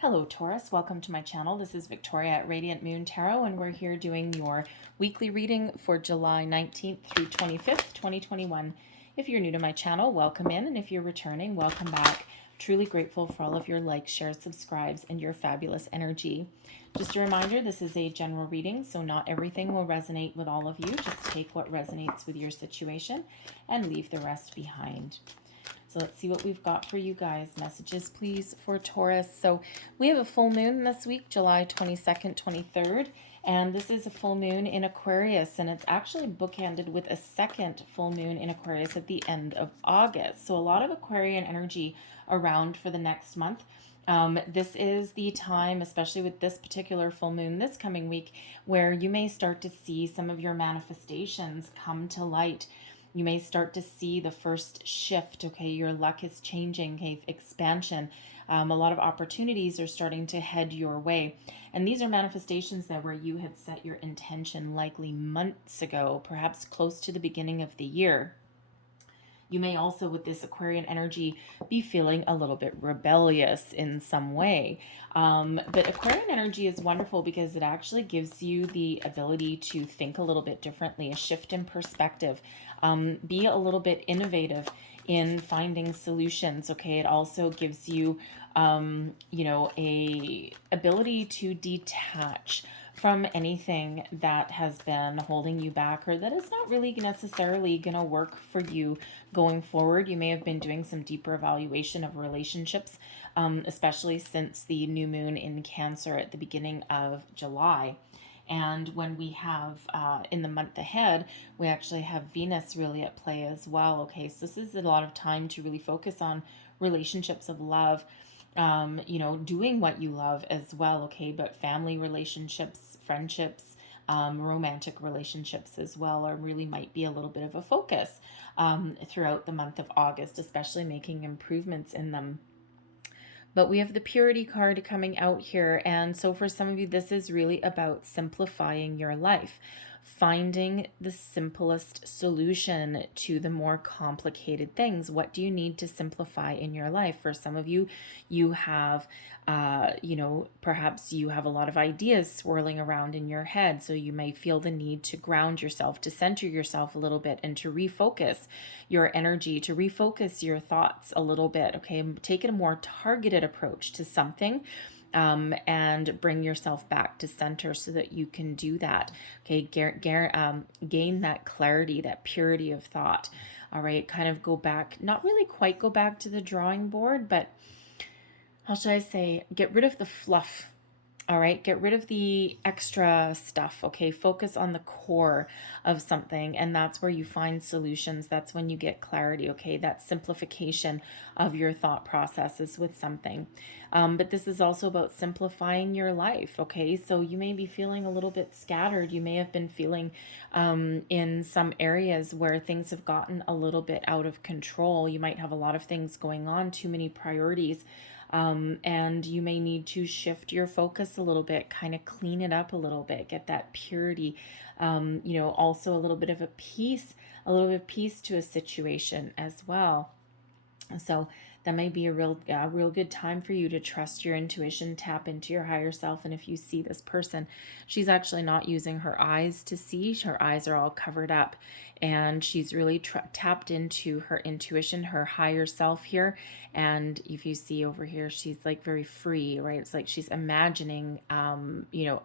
Hello Taurus, welcome to my channel. This is Victoria at Radiant Moon Tarot, and we're here doing your weekly reading for July 19th through 25th, 2021. If you're new to my channel, welcome in, and if you're returning, welcome back. Truly grateful for all of your likes, shares, subscribes, and your fabulous energy. Just a reminder, this is a general reading, so not everything will resonate with all of you. Just take what resonates with your situation and leave the rest behind. So let's see what we've got for you guys. Messages, please, for Taurus. So we have a full moon this week, July 22nd, 23rd. And this is a full moon in Aquarius. And it's actually bookended with a second full moon in Aquarius at the end of August. So a lot of Aquarian energy around for the next month. This is the time, especially with this particular full moon this coming week, where you may start to see some of your manifestations come to light. You may start to see the first shift. Okay, your luck is changing. Okay, expansion. A lot of opportunities are starting to head your way. And these are manifestations that where you had set your intention likely months ago, perhaps close to the beginning of the year. You may also, with this Aquarian energy, be feeling a little bit rebellious in some way. But Aquarian energy is wonderful because it actually gives you the ability to think a little bit differently, a shift in perspective, be a little bit innovative in finding solutions. Okay, it also gives you, a ability to detach from anything that has been holding you back or that is not really necessarily going to work for you going forward. You may have been doing some deeper evaluation of relationships, especially since the new moon in Cancer at the beginning of July. And when we have in the month ahead, we actually have Venus really at play as well. Okay, so this is a lot of time to really focus on relationships of love, doing what you love as well. Okay, but family relationships, friendships, romantic relationships as well are really might be a little bit of a focus throughout the month of August, especially making improvements in them. But we have the purity card coming out here. And so for some of you, this is really about simplifying your life, finding the simplest solution to the more complicated things. What do you need to simplify in your life? For some of you, you have, perhaps you have a lot of ideas swirling around in your head. So you may feel the need to ground yourself, to center yourself a little bit, and to refocus your energy, to refocus your thoughts a little bit. Okay, take a more targeted approach to something, and bring yourself back to center so that you can do that. Okay, gain that clarity, that purity of thought. All right, kind of go back, not really quite go back to the drawing board, but how should I say, get rid of the fluff. All right, get rid of the extra stuff. Okay, focus on the core of something, and that's where you find solutions. That's when you get clarity. Okay, that simplification of your thought processes with something. But this is also about simplifying your life. Okay, so you may be feeling a little bit scattered. You may have been feeling in some areas where things have gotten a little bit out of control. You might have a lot of things going on, too many priorities. And you may need to shift your focus a little bit, kind of clean it up a little bit, get that purity, also a little bit of peace to a situation as well. So that may be a real good time for you to trust your intuition, tap into your higher self. And if you see this person, she's actually not using her eyes to see. Her eyes are all covered up, and she's really tapped into her intuition, her higher self here. And if you see over here, she's like very free, right? It's like she's imagining, a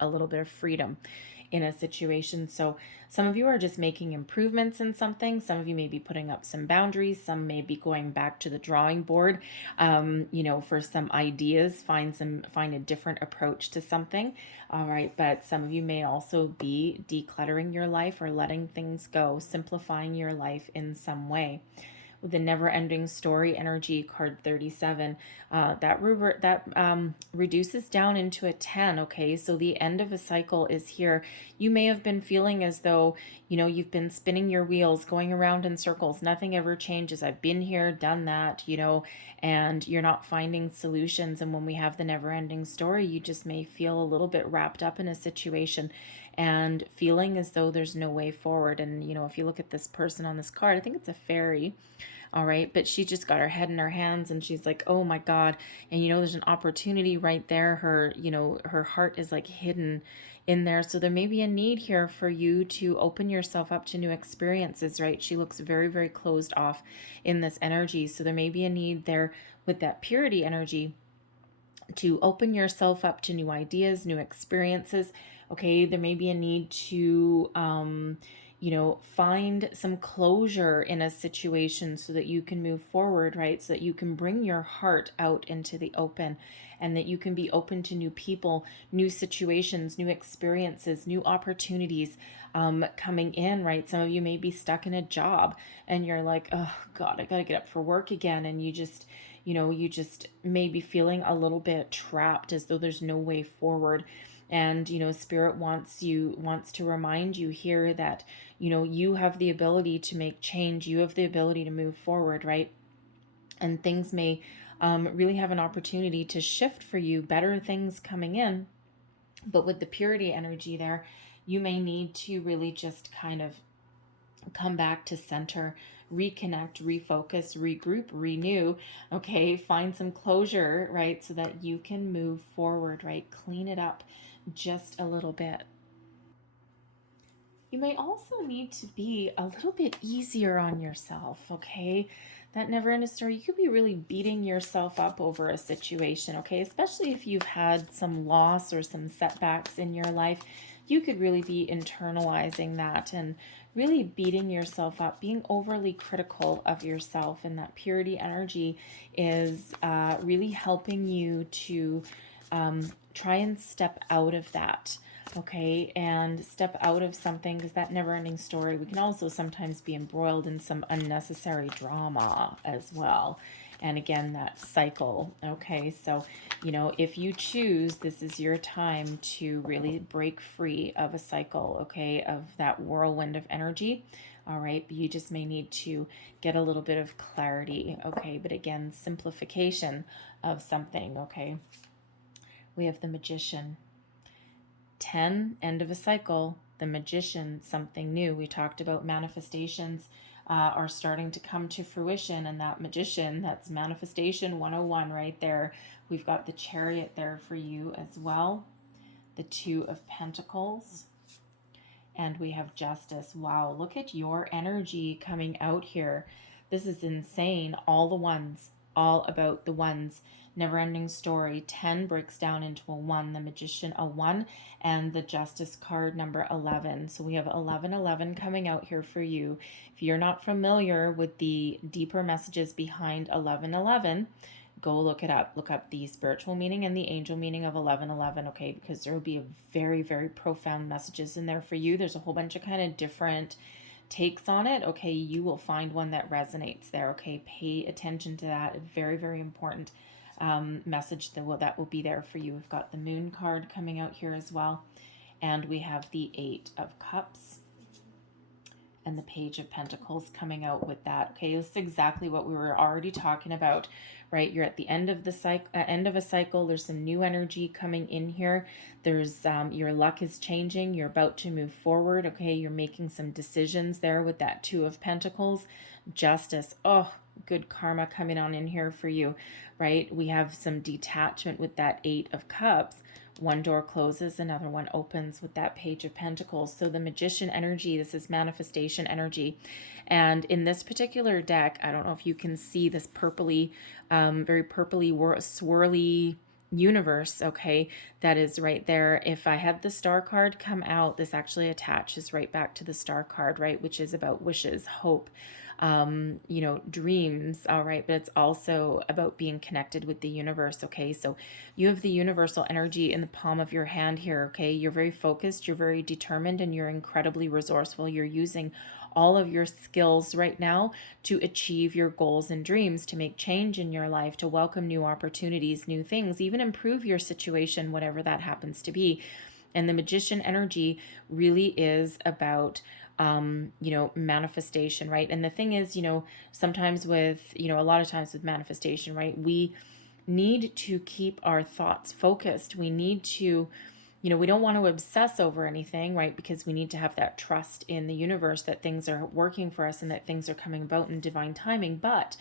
little bit of freedom in a situation. So some of you are just making improvements in something. Some of you may be putting up some boundaries. Some may be going back to the drawing board, for some ideas, find a different approach to something. All right. But some of you may also be decluttering your life or letting things go, simplifying your life in some way. With the never-ending story energy, card 37, that reduces down into a 10. Okay, so the end of a cycle is here. You may have been feeling as though you've been spinning your wheels, going around in circles. Nothing ever changes. I've been here, done that, and you're not finding solutions. And when we have the never-ending story, you just may feel a little bit wrapped up in a situation and feeling as though there's no way forward. And if you look at this person on this card, I think it's a fairy. All right. But she just got her head in her hands and she's like, oh my God. And, there's an opportunity right there. Her heart is like hidden in there. So there may be a need here for you to open yourself up to new experiences, right? She looks very, very closed off in this energy. So there may be a need there with that purity energy to open yourself up to new ideas, new experiences. Okay, there may be a need to, find some closure in a situation so that you can move forward, right? So that you can bring your heart out into the open and that you can be open to new people, new situations, new experiences, new opportunities coming in, right? Some of you may be stuck in a job and you're like, oh God, I got to get up for work again. And you just may be feeling a little bit trapped as though there's no way forward. And Spirit wants to remind you here that you have the ability to make change, you have the ability to move forward, right? And things may really have an opportunity to shift for you, better things coming in. But with the purity energy there, you may need to really just kind of come back to center, reconnect, refocus, regroup, renew, okay? Find some closure, right? So that you can move forward, right? Clean it up just a little bit. You may also need to be a little bit easier on yourself, okay? That never ending story. You could be really beating yourself up over a situation, okay? Especially if you've had some loss or some setbacks in your life. You could really be internalizing that and really beating yourself up, being overly critical of yourself. And that purity energy is really helping you to try and step out of that. Okay, and step out of something, because that never ending story, we can also sometimes be embroiled in some unnecessary drama as well. And again, that cycle. Okay, so, if you choose, this is your time to really break free of a cycle, okay, of that whirlwind of energy. All right, but you just may need to get a little bit of clarity. Okay, but again, simplification of something. Okay, we have the Magician. 10, end of a cycle. The Magician, something new. We talked about manifestations are starting to come to fruition, and that Magician, that's manifestation 101 right there. We've got the Chariot there for you as well. The Two of Pentacles. And we have Justice. Wow, look at your energy coming out here. This is insane. All the ones, all about the ones. Never-ending story. 10 breaks down into a 1, the Magician a 1, and the Justice card number 11. So we have 1111 coming out here for you. If you're not familiar with the deeper messages behind 1111, go look it up. Look up the spiritual meaning and the angel meaning of 1111, okay? Because there will be a very, very profound messages in there for you. There's a whole bunch of kind of different takes on it, okay? You will find one that resonates there, okay? Pay attention to that. Very, very important message that will be there for you. We've got the Moon card coming out here as well, and we have the 8 of Cups and the Page of Pentacles coming out with that. Okay, this is exactly what we were already talking about, right? You're at the end of the end of a cycle. There's some new energy coming in here. There's your luck is changing. You're about to move forward. Okay, you're making some decisions there with that 2 of Pentacles. Justice. Oh, good karma coming on in here for you, right? We have some detachment with that 8 of Cups. One door closes, another one opens with that Page of Pentacles. So the Magician energy, this is manifestation energy. And in this particular deck, I don't know if you can see this purpley, very purpley, swirly universe, okay, that is right there. If I had the Star card come out, this actually attaches right back to the Star card, right, which is about wishes, hope, dreams, all right, but it's also about being connected with the universe, okay? So you have the universal energy in the palm of your hand here, okay? You're very focused, you're very determined, and you're incredibly resourceful. You're using all of your skills right now to achieve your goals and dreams, to make change in your life, to welcome new opportunities, new things, even improve your situation, whatever that happens to be. And the Magician energy really is about manifestation, right? And the thing is, sometimes with, a lot of times with manifestation, right, we need to keep our thoughts focused. We need to we don't want to obsess over anything, right? Because we need to have that trust in the universe that things are working for us and that things are coming about in divine timing. But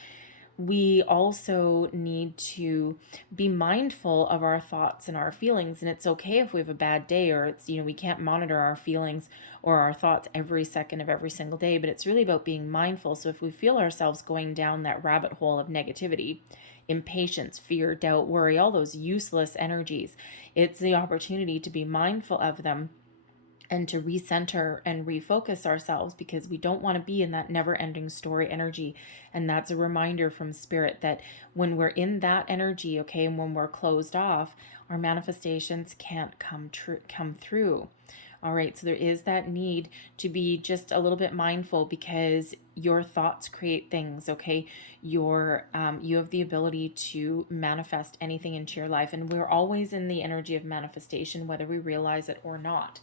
we also need to be mindful of our thoughts and our feelings. And it's okay if we have a bad day, or it's, we can't monitor our feelings or our thoughts every second of every single day, but it's really about being mindful. So if we feel ourselves going down that rabbit hole of negativity, impatience, fear, doubt, worry, all those useless energies, it's the opportunity to be mindful of them and to recenter and refocus ourselves, because we don't want to be in that never-ending story energy. And that's a reminder from spirit that when we're in that energy, okay, and when we're closed off, our manifestations can't come through. All right, so there is that need to be just a little bit mindful, because your thoughts create things, okay? You have the ability to manifest anything into your life, and we're always in the energy of manifestation, whether we realize it or not.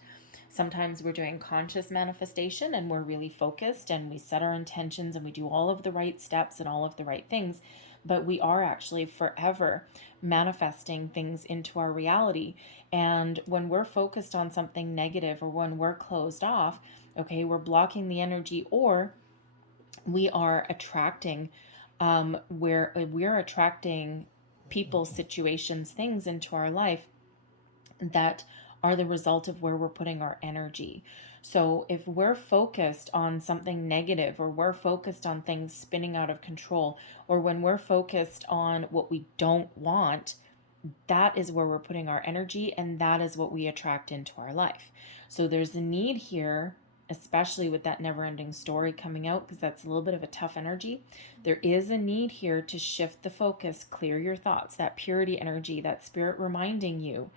Sometimes we're doing conscious manifestation and we're really focused and we set our intentions and we do all of the right steps and all of the right things, but we are actually forever manifesting things into our reality. And when we're focused on something negative, or when we're closed off, okay, we're blocking the energy, or we are attracting where we're attracting people, situations, things into our life that are the result of where we're putting our energy. So if we're focused on something negative, or we're focused on things spinning out of control, or when we're focused on what we don't want, that is where we're putting our energy, and that is what we attract into our life. So there's a need here, especially with that never-ending story coming out, because that's a little bit of a tough energy. There is a need here to shift the focus, clear your thoughts, that purity energy, that spirit reminding you,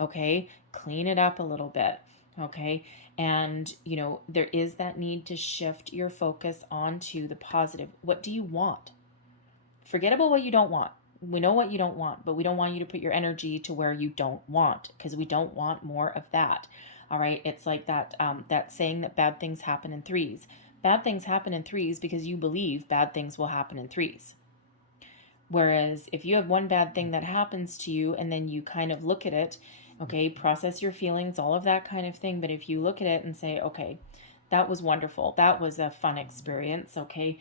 okay, clean it up a little bit, okay? And, there is that need to shift your focus onto the positive. What do you want? Forget about what you don't want. We know what you don't want, but we don't want you to put your energy to where you don't want, because we don't want more of that. All right. It's like that saying that bad things happen in threes. Bad things happen in threes because you believe bad things will happen in threes. Whereas if you have one bad thing that happens to you and then you kind of look at it, okay, process your feelings, all of that kind of thing. But if you look at it and say, okay, that was wonderful, that was a fun experience, okay,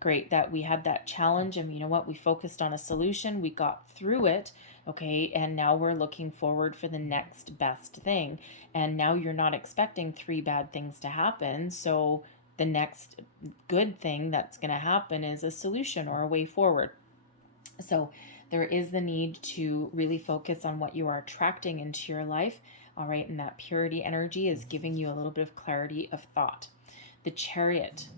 great that we had that challenge, and you know what, we focused on a solution, we got through it, okay, and now we're looking forward for the next best thing. And now you're not expecting three bad things to happen, so the next good thing that's going to happen is a solution or a way forward. So there is the need to really focus on what you are attracting into your life. All right. And that purity energy is giving you a little bit of clarity of thought. The Chariot.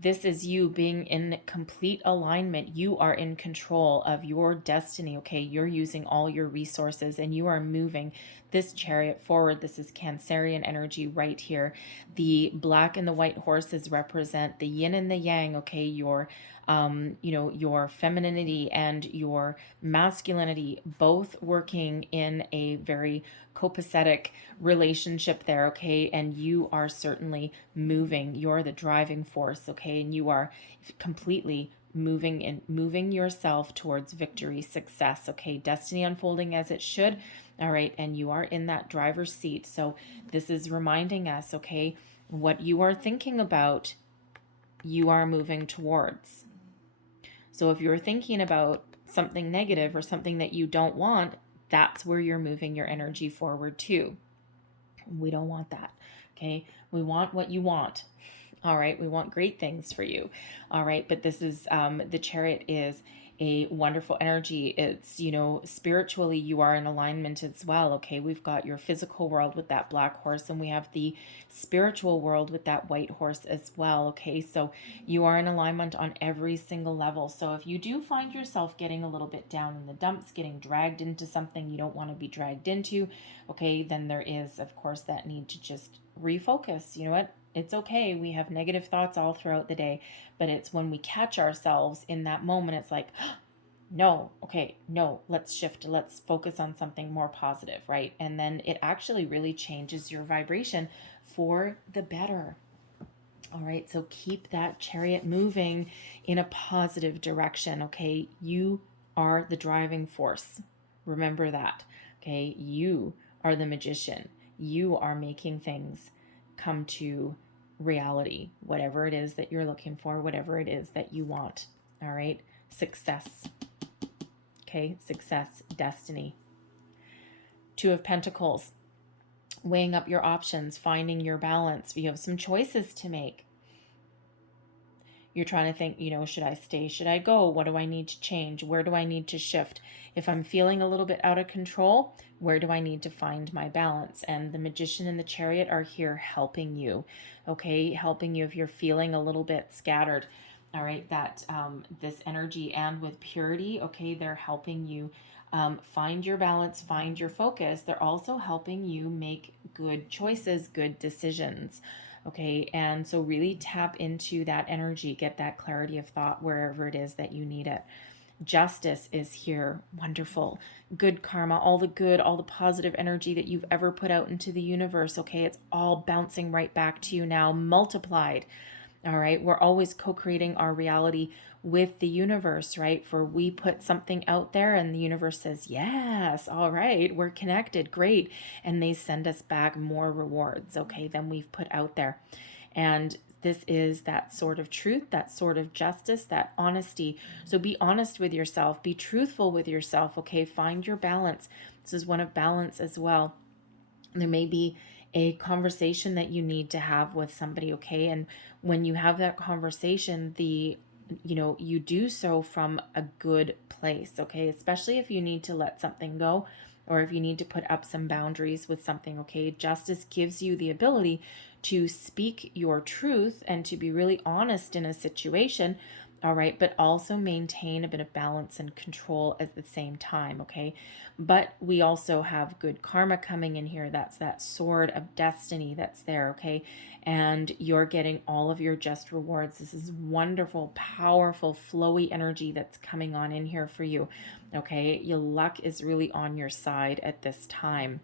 This is you being in complete alignment. You are in control of your destiny, okay? You're using all your resources and you are moving this chariot forward. This is Cancerian energy right here. The black and the white horses represent the yin and the yang, okay? Your femininity and your masculinity, both working in a very copacetic relationship there, okay? And you are certainly moving. You're the driving force, okay? And you are completely moving yourself towards victory, success, okay? Destiny unfolding as it should. All right, and you are in that driver's seat. So this is reminding us, okay, what you are thinking about, you are moving towards. So if you're thinking about something negative or something that you don't want, that's where you're moving your energy forward to. We don't want that, okay? We want what you want, all right? We want great things for you, all right? But this is, the Chariot is a wonderful energy. It's, spiritually you are in alignment as well, okay? We've got your physical world with that black horse, and we have the spiritual world with that white horse as well, okay? So you are in alignment on every single level. So if you do find yourself getting a little bit down in the dumps, getting dragged into something you don't want to be dragged into, okay, then there is, of course, that need to just refocus. You know what? It's okay. We have negative thoughts all throughout the day, but it's when we catch ourselves in that moment, it's like, no, okay, no, let's shift. Let's focus on something more positive, right? And then it actually really changes your vibration for the better. All right, so keep that chariot moving in a positive direction, okay? You are the driving force. Remember that, okay? You are the magician. You are making things come to reality, whatever it is that you're looking for, whatever it is that you want. All right. Success. Okay. Success, destiny. Two of Pentacles, weighing up your options, finding your balance. You have some choices to make. You're trying to think, should I stay? Should I go? What do I need to change? Where do I need to shift? If I'm feeling a little bit out of control, where do I need to find my balance? And the Magician and the Chariot are here helping you, okay? Helping you if you're feeling a little bit scattered, all right? That this energy, and with Purity, okay, they're helping you find your balance, find your focus. They're also helping you make good choices, good decisions. Okay, and so really tap into that energy, get that clarity of thought wherever it is that you need it. Justice is here. Wonderful. Good karma, all the good, all the positive energy that you've ever put out into the universe. Okay, it's all bouncing right back to you now, multiplied. All right, we're always co-creating our reality with the universe, right? For we put something out there and the universe says, yes, all right, we're connected, great. And they send us back more rewards, okay, than we've put out there. And this is that sort of truth, that sort of justice, that honesty. So be honest with yourself, be truthful with yourself, okay? Find your balance. This is one of balance as well. There may be a conversation that you need to have with somebody, okay? And when you have that conversation, you do so from a good place, okay? Especially if you need to let something go, or if you need to put up some boundaries with something, okay? Justice gives you the ability to speak your truth and to be really honest in a situation, all right, but also maintain a bit of balance and control at the same time, okay? But we also have good karma coming in here. That's that sword of destiny that's there, okay? And you're getting all of your just rewards. This is wonderful, powerful, flowy energy that's coming on in here for you, okay? Your luck is really on your side at this time.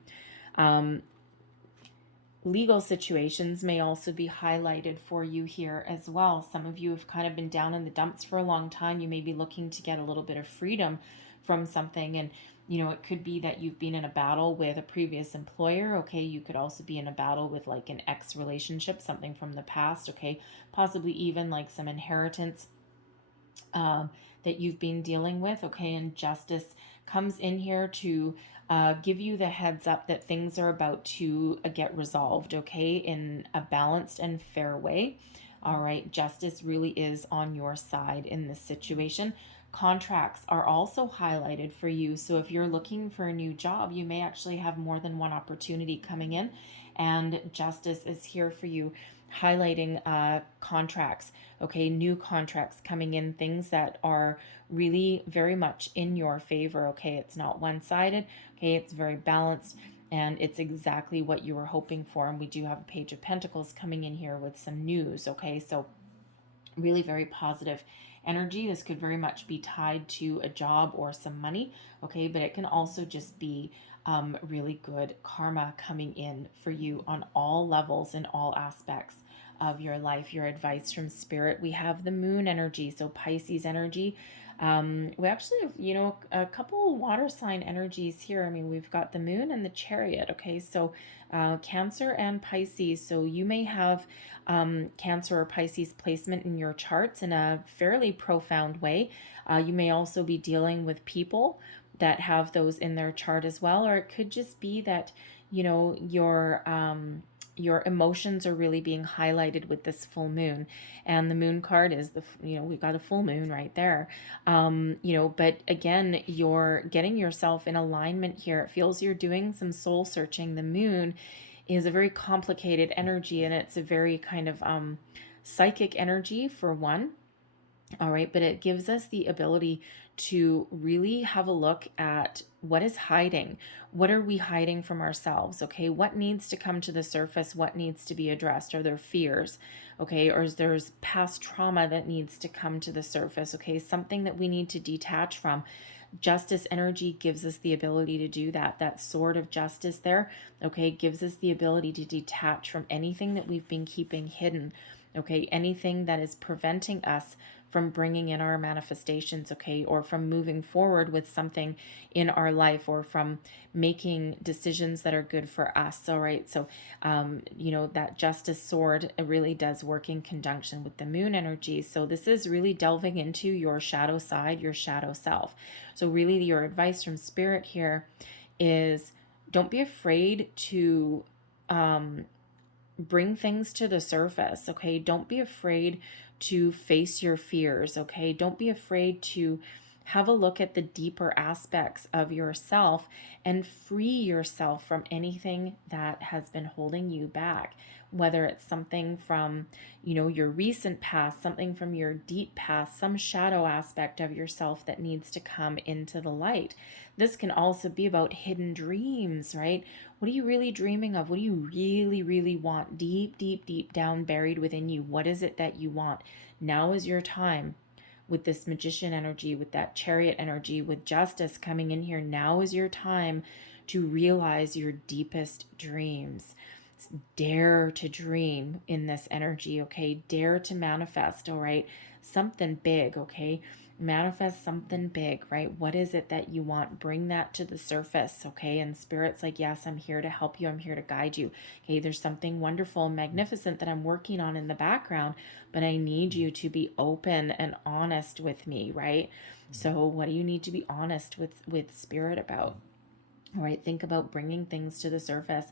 Legal situations may also be highlighted for you here as well. Some of you have kind of been down in the dumps for a long time. You may be looking to get a little bit of freedom from something, and it could be that you've been in a battle with a previous employer, okay? You could also be in a battle with like an ex relationship, something from the past, okay? Possibly even like some inheritance that you've been dealing with, okay? And justice comes in here to give you the heads up that things are about to get resolved, okay, in a balanced and fair way. All right, justice really is on your side in this situation. Contracts are also highlighted for you. So if you're looking for a new job, you may actually have more than one opportunity coming in, and justice is here for you, highlighting contracts, okay, new contracts coming in, things that are really very much in your favor, okay? It's not one-sided, okay? It's very balanced, and it's exactly what you were hoping for. And we do have a Page of Pentacles coming in here with some news, okay? So really very positive energy. This could very much be tied to a job or some money, okay? But it can also just be really good karma coming in for you on all levels and all aspects of your life. Your advice from Spirit. We have the Moon energy, so Pisces energy. We actually have, a couple water sign energies here. I mean, we've got the Moon and the Chariot, okay? So Cancer and Pisces. So you may have Cancer or Pisces placement in your charts in a fairly profound way. You may also be dealing with people that have those in their chart as well, or it could just be that your emotions are really being highlighted with this full moon. And the Moon card is we've got a full moon right there. But again, you're getting yourself in alignment here. It feels you're doing some soul searching. The Moon is a very complicated energy, and it's a very kind of psychic energy for one. All right, but it gives us the ability to really have a look at what is hiding. What are we hiding from ourselves? Okay, what needs to come to the surface? What needs to be addressed? Are there fears? Okay, or is there's past trauma that needs to come to the surface? Okay, something that we need to detach from. Justice energy gives us the ability to do that. That sword of justice there, okay, gives us the ability to detach from anything that we've been keeping hidden. Okay, anything that is preventing us from bringing in our manifestations, okay, or from moving forward with something in our life, or from making decisions that are good for us. All right, so that justice sword, it really does work in conjunction with the moon energy. So this is really delving into your shadow side, your shadow self. So really your advice from spirit here is, don't be afraid to bring things to the surface, okay? Don't be afraid to face your fears, okay? Don't be afraid to have a look at the deeper aspects of yourself and free yourself from anything that has been holding you back, whether it's something from, your recent past, something from your deep past, some shadow aspect of yourself that needs to come into the light. This can also be about hidden dreams, right? What are you really dreaming of? What do you really, really want deep, deep, deep down buried within you? What is it that you want? Now is your time. With this magician energy, with that chariot energy, with justice coming in here, now is your time to realize your deepest dreams. Dare to dream in this energy, okay? Dare to manifest, all right? Something big, okay? Manifest something big, right? What is it that you want? Bring that to the surface, okay? And spirit's like, yes, I'm here to help you. I'm here to guide you. Okay, there's something wonderful, magnificent that I'm working on in the background, but I need you to be open and honest with me, right? So what do you need to be honest with spirit about? All right, think about bringing things to the surface.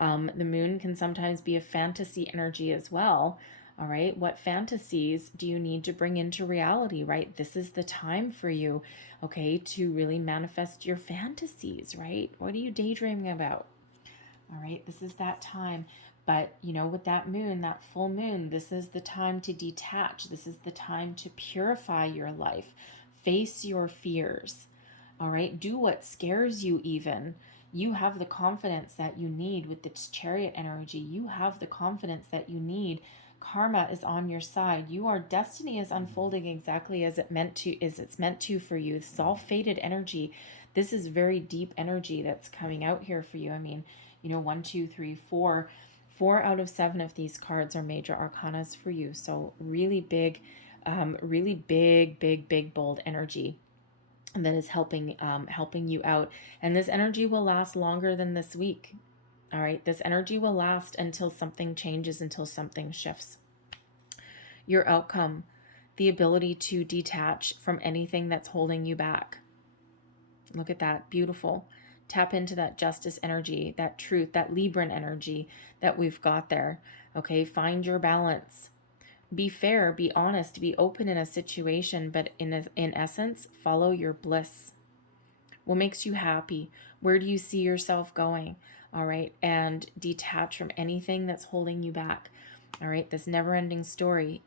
The moon can sometimes be a fantasy energy as well. All right, what fantasies do you need to bring into reality, right? This is the time for you, okay, to really manifest your fantasies, right? What are you daydreaming about? All right, this is that time. But, with that moon, that full moon, this is the time to detach. This is the time to purify your life. Face your fears. All right, do what scares you even. You have the confidence that you need with this chariot energy. You have the confidence that you need. Karma is on your side. Your destiny is unfolding exactly as it's meant to for you. This is all fated energy. This is very deep energy that's coming out here for you. I mean, 1, 2, 3, 4. 4 out of 7 of these cards are major arcanas for you. So really big, big, bold energy that is helping you out. And this energy will last longer than this week. All right, this energy will last until something changes, until something shifts. Your outcome, the ability to detach from anything that's holding you back. Look at that, beautiful. Tap into that justice energy, that truth, that Libran energy that we've got there. Okay, find your balance. Be fair, be honest, be open in a situation, but in essence, follow your bliss. What makes you happy? Where do you see yourself going? All right, and detach from anything that's holding you back. All right, this never-ending story,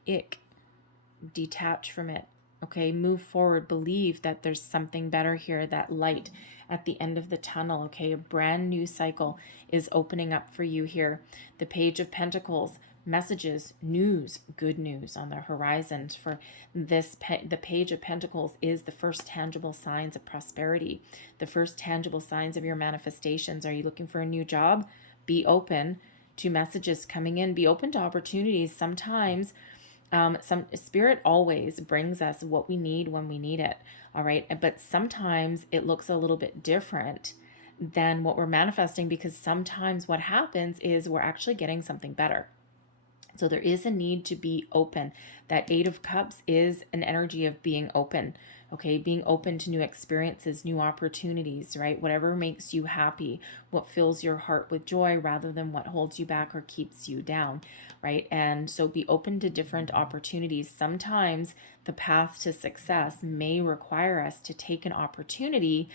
detach from it. Okay, move forward. Believe that there's something better here, that light at the end of the tunnel. Okay, a brand new cycle is opening up for you here. The Page of Pentacles, messages, news, good news on the horizon for this. The Page of Pentacles is the first tangible signs of prosperity, the first tangible signs of your manifestations. Are you looking for a new job? Be open to messages coming in. Be open to opportunities. Sometimes some spirit always brings us what we need when we need it. All right, but sometimes it looks a little bit different than what we're manifesting, because sometimes what happens is we're actually getting something better. So there is a need to be open. That 8 of Cups is an energy of being open, okay? Being open to new experiences, new opportunities, right? Whatever makes you happy, what fills your heart with joy rather than what holds you back or keeps you down, right? And so be open to different opportunities. Sometimes the path to success may require us to take an opportunity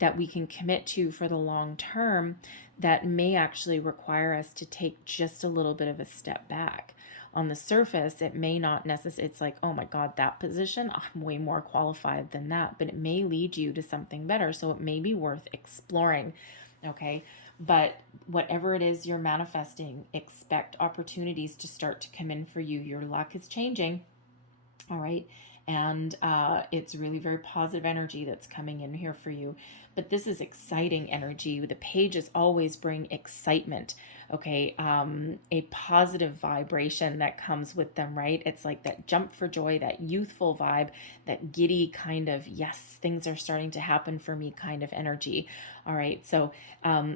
that we can commit to for the long term that may actually require us to take just a little bit of a step back. On the surface, it may not necessarily, it's like, oh my God, that position, I'm way more qualified than that, but it may lead you to something better. So it may be worth exploring, okay? But whatever it is you're manifesting, expect opportunities to start to come in for you. Your luck is changing, all right? and it's really very positive energy that's coming in here for you. But this is exciting energy. The pages always bring excitement, okay? A positive vibration that comes with them, right? It's like that jump for joy, that youthful vibe, that giddy kind of, yes, things are starting to happen for me kind of energy. All right, so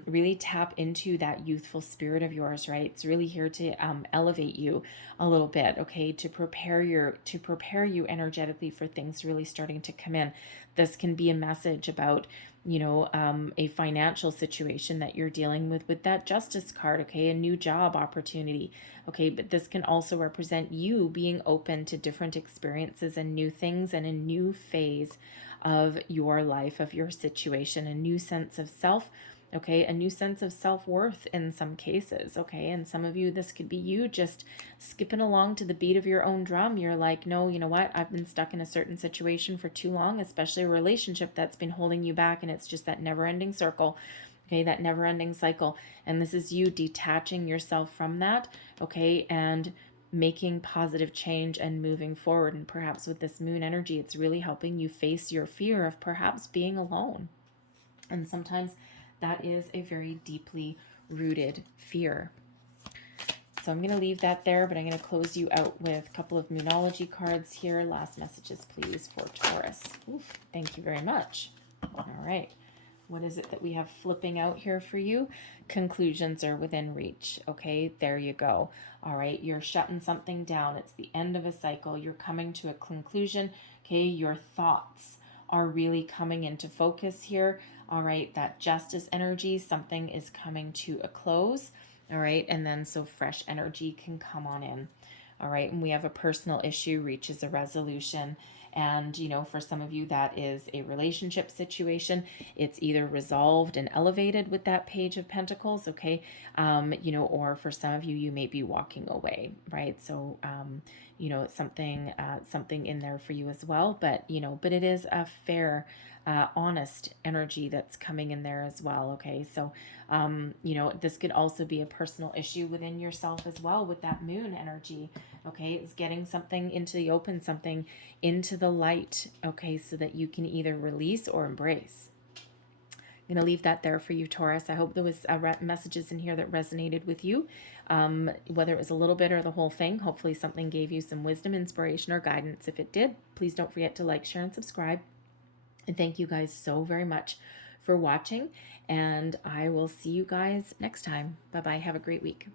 really tap into that youthful spirit of yours, right? It's really here to elevate you a little bit, okay, to prepare you energetically for things really starting to come in. This can be a message about, you know, a financial situation that you're dealing with that justice card, okay, a new job opportunity, okay, but this can also represent you being open to different experiences and new things and a new phase of your life, of your situation, a new sense of self, okay, a new sense of self-worth in some cases, okay, and some of you, this could be you just skipping along to the beat of your own drum. You're like, no, you know what, I've been stuck in a certain situation for too long, especially a relationship that's been holding you back, and it's just that never-ending circle, okay, that never-ending cycle, and this is you detaching yourself from that, okay, and making positive change and moving forward. And perhaps with this moon energy, it's really helping you face your fear of perhaps being alone. And sometimes that is a very deeply rooted fear. So I'm going to leave that there, but I'm going to close you out with a couple of Moonology cards here. Last messages, please, for Taurus. Oof, thank you very much. All right. What is it that we have flipping out here for you? Conclusions are within reach. Okay, there you go. All right, you're shutting something down. It's the end of a cycle. You're coming to a conclusion. Okay, your thoughts are really coming into focus here. All right, that justice energy, something is coming to a close. All right, and then so fresh energy can come on in. All right, and we have a personal issue reaches a resolution. And, you know, for some of you, that is a relationship situation. It's either resolved and elevated with that Page of Pentacles, okay? You know, or for some of you, you may be walking away, right? So, you know, it's something in there for you as well. But, you know, but it is a fair, honest energy that's coming in there as well, okay? So, you know, this could also be a personal issue within yourself as well with that moon energy, okay? It's getting something into the open, something into the light, okay, so that you can either release or embrace. I'm going to leave that there for you, Taurus. I hope there was messages in here that resonated with you, whether it was a little bit or the whole thing. Hopefully something gave you some wisdom, inspiration, or guidance. If it did, please don't forget to like, share, and subscribe. And thank you guys so very much for watching, and I will see you guys next time. Bye-bye. Have a great week.